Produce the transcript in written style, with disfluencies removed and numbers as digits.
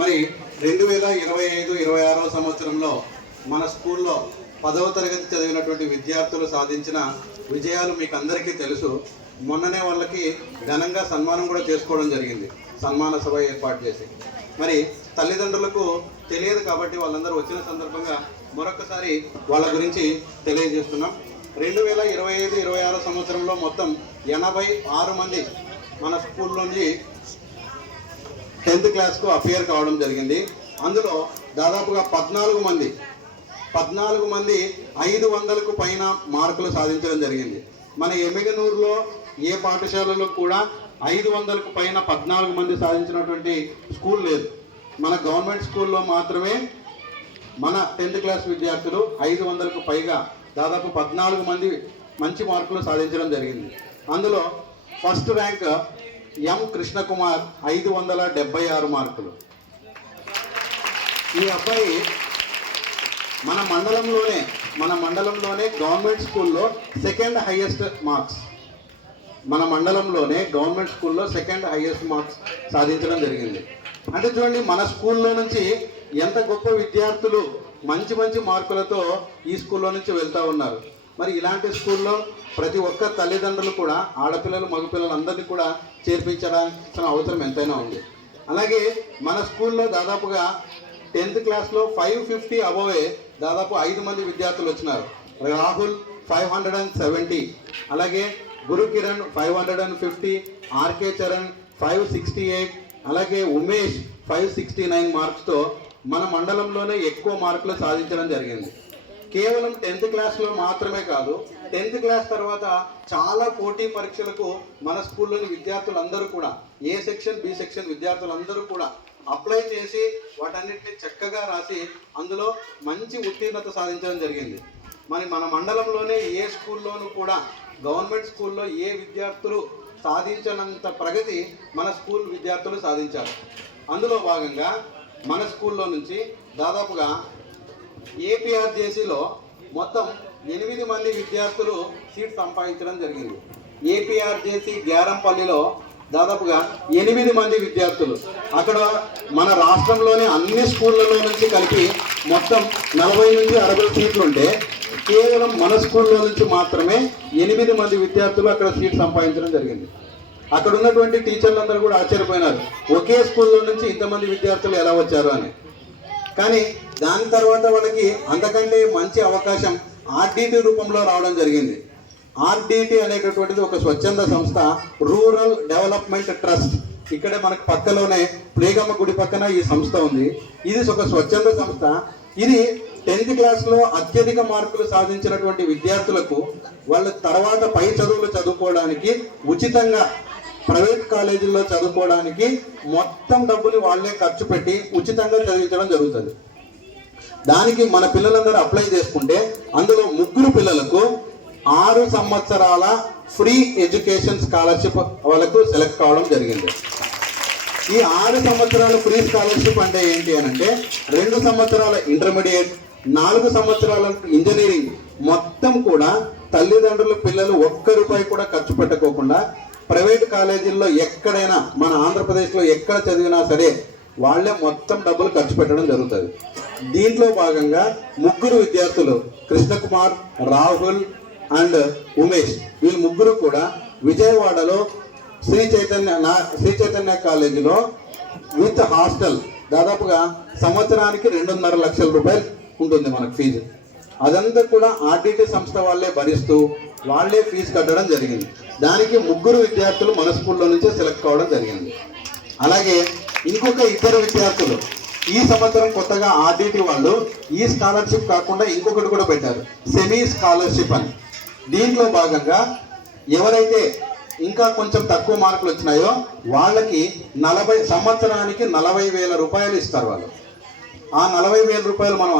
మరి 2025-26 సంవత్సరంలో మన స్కూల్లో 10వ తరగతి చదివినటువంటి విద్యార్థులు సాధించిన విజయాలు మీకు అందరికీ తెలుసు. మొన్ననే వాళ్ళకి ఘనంగా సన్మానం కూడా చేసుకోవడం జరిగింది, సన్మాన సభ ఏర్పాటు చేసి. మరి తల్లిదండ్రులకు తెలియదు కాబట్టి వాళ్ళందరూ వచ్చిన సందర్భంగా మరొకసారి వాళ్ళ గురించి తెలియజేస్తున్నాం. 2025-26 సంవత్సరంలో మొత్తం 86 మంది మన స్కూల్ నుంచి 10th క్లాస్కు అపియర్ కావడం జరిగింది. అందులో దాదాపుగా 14 మంది 500కు పైన మార్కులు సాధించడం జరిగింది. మన ఎమ్మిగనూరులో ఏ పాఠశాలలో కూడా 500కు పైన 14 మంది సాధించినటువంటి స్కూల్ లేదు. మన గవర్నమెంట్ స్కూల్లో మాత్రమే మన 10th క్లాస్ విద్యార్థులు 500కు పైగా దాదాపు 14 మంది మంచి మార్కులు సాధించడం జరిగింది. అందులో ఫస్ట్ ర్యాంక్ ఎం కృష్ణకుమార్ 576 మార్కులు. ఈ అబ్బాయి మన మండలంలోనే గవర్నమెంట్ స్కూల్లో సెకండ్ హైయెస్ట్ మార్క్స్, మన మండలంలోనే గవర్నమెంట్ స్కూల్లో సెకండ్ హైయెస్ట్ మార్క్స్ సాధించడం జరిగింది. అంటే చూడండి, మన స్కూల్లో నుంచి ఎంత గొప్ప విద్యార్థులు మంచి మార్కులతో ఈ స్కూల్లో నుంచి వెళ్తూ ఉన్నారు. మరి ఇలాంటి స్కూల్లో ప్రతి ఒక్క తల్లిదండ్రులు కూడా ఆడపిల్లలు మగపిల్లలు అందరినీ కూడా చేర్పించాల్సిన అవసరం ఎంతైనా ఉంది. అలాగే మన స్కూల్లో దాదాపుగా 10th క్లాస్లో 550 అబోవే దాదాపు 5 మంది విద్యార్థులు వచ్చినారు. రాహుల్ 570, అలాగే గురు కిరణ్ 550, ఆర్కే చరణ్ 568, అలాగే ఉమేష్ 569 మార్క్స్తో మన మండలంలోనే ఎక్కువ మార్కులు సాధించడం జరిగింది. కేవలం 10th క్లాస్లో మాత్రమే కాదు, 10th క్లాస్ తర్వాత చాలా పోటీ పరీక్షలకు మన స్కూల్లోని విద్యార్థులందరూ కూడా ఏ సెక్షన్ బి సెక్షన్ విద్యార్థులందరూ కూడా అప్లై చేసి వాటన్నిటిని చక్కగా రాసి అందులో మంచి ఉత్తీర్ణత సాధించడం జరిగింది. మరి మన మండలంలోనే ఏ స్కూల్లోనూ కూడా గవర్నమెంట్ స్కూల్లో ఏ విద్యార్థులు సాధించనంత ప్రగతి మన స్కూల్ విద్యార్థులు సాధించారు. అందులో భాగంగా మన స్కూల్లో నుంచి దాదాపుగా ఏపీఆర్జేసీలో మొత్తం 8 మంది విద్యార్థులు సీట్ సంపాదించడం జరిగింది. ఏపీఆర్జేసీ గ్యారంపల్లిలో దాదాపుగా 8 మంది విద్యార్థులు, అక్కడ మన రాష్ట్రంలోని అన్ని స్కూళ్ళలో నుంచి కలిపి మొత్తం 40 నుంచి 60 సీట్లు ఉంటే కేవలం మన స్కూల్లో నుంచి మాత్రమే 8 మంది విద్యార్థులు అక్కడ సీట్ సంపాదించడం జరిగింది. అక్కడ ఉన్నటువంటి టీచర్లందరూ కూడా ఆశ్చర్యపోయినారు, ఒకే స్కూల్లో నుంచి ఇంతమంది విద్యార్థులు ఎలా వచ్చారు అని. కానీ దాని తర్వాత వాళ్ళకి అంతకంటే మంచి అవకాశం ఆర్డిటి రూపంలో రావడం జరిగింది. ఆర్డిటి అనేటటువంటిది ఒక స్వచ్ఛంద సంస్థ, రూరల్ డెవలప్మెంట్ ట్రస్ట్. ఇక్కడే మనకు పక్కలోనే ప్లేగమ్మ గుడి పక్కన ఈ సంస్థ ఉంది. ఇది ఒక స్వచ్ఛంద సంస్థ. ఇది 10th క్లాస్లో అత్యధిక మార్కులు సాధించినటువంటి విద్యార్థులకు వాళ్ళ తర్వాత పై చదువులు చదువుకోవడానికి ఉచితంగా ప్రైవేట్ కాలేజీల్లో చదువుకోవడానికి మొత్తం డబ్బుని వాళ్ళే ఖర్చు పెట్టి ఉచితంగా చదివించడం జరుగుతుంది. దానికి మన పిల్లలందరూ అప్లై చేసుకుంటే అందులో 3 పిల్లలకు 6 సంవత్సరాల ఫ్రీ ఎడ్యుకేషన్ స్కాలర్షిప్ వాళ్ళకు సెలెక్ట్ కావడం జరిగింది. ఈ 6 సంవత్సరాల ఫ్రీ స్కాలర్షిప్ అంటే ఏంటి అని అంటే 2 సంవత్సరాల ఇంటర్మీడియట్, 4 సంవత్సరాల ఇంజనీరింగ్ మొత్తం కూడా తల్లిదండ్రుల పిల్లలు ఒక్క రూపాయి కూడా ఖర్చు పెట్టకోకుండా ప్రైవేట్ కాలేజీల్లో ఎక్కడైనా మన ఆంధ్రప్రదేశ్లో ఎక్కడ చదివినా సరే వాళ్ళే మొత్తం డబ్బులు ఖర్చు పెట్టడం జరుగుతుంది. దీంట్లో భాగంగా 3 విద్యార్థులు కృష్ణకుమార్, రాహుల్ అండ్ ఉమేష్, వీళ్ళు 3 కూడా విజయవాడలో శ్రీ చైతన్య కాలేజీలో విత్ హాస్టల్ దాదాపుగా సంవత్సరానికి 2.5 లక్షల రూపాయలు ఉంటుంది మనకు ఫీజు. అదంతా కూడా ఆర్డిటి సంస్థ వాళ్ళే భరిస్తూ వాళ్ళే ఫీజు కట్టడం జరిగింది. దానికి 3 విద్యార్థులు మన స్కూల్లో నుంచే సెలెక్ట్ కావడం జరిగింది. అలాగే ఇంకొక 2 విద్యార్థులు ఈ సంవత్సరం కొత్తగా ఆర్డిటి వాళ్ళు ఈ స్కాలర్షిప్ కాకుండా ఇంకొకటి కూడా పెట్టారు, సెమీ స్కాలర్షిప్ అని. దీంట్లో భాగంగా ఎవరైతే ఇంకా కొంచెం తక్కువ మార్కులు వచ్చినాయో వాళ్ళకి సంవత్సరానికి 40,000 రూపాయలు ఇస్తారు. వాళ్ళు ఆ 40,000 రూపాయలు మనం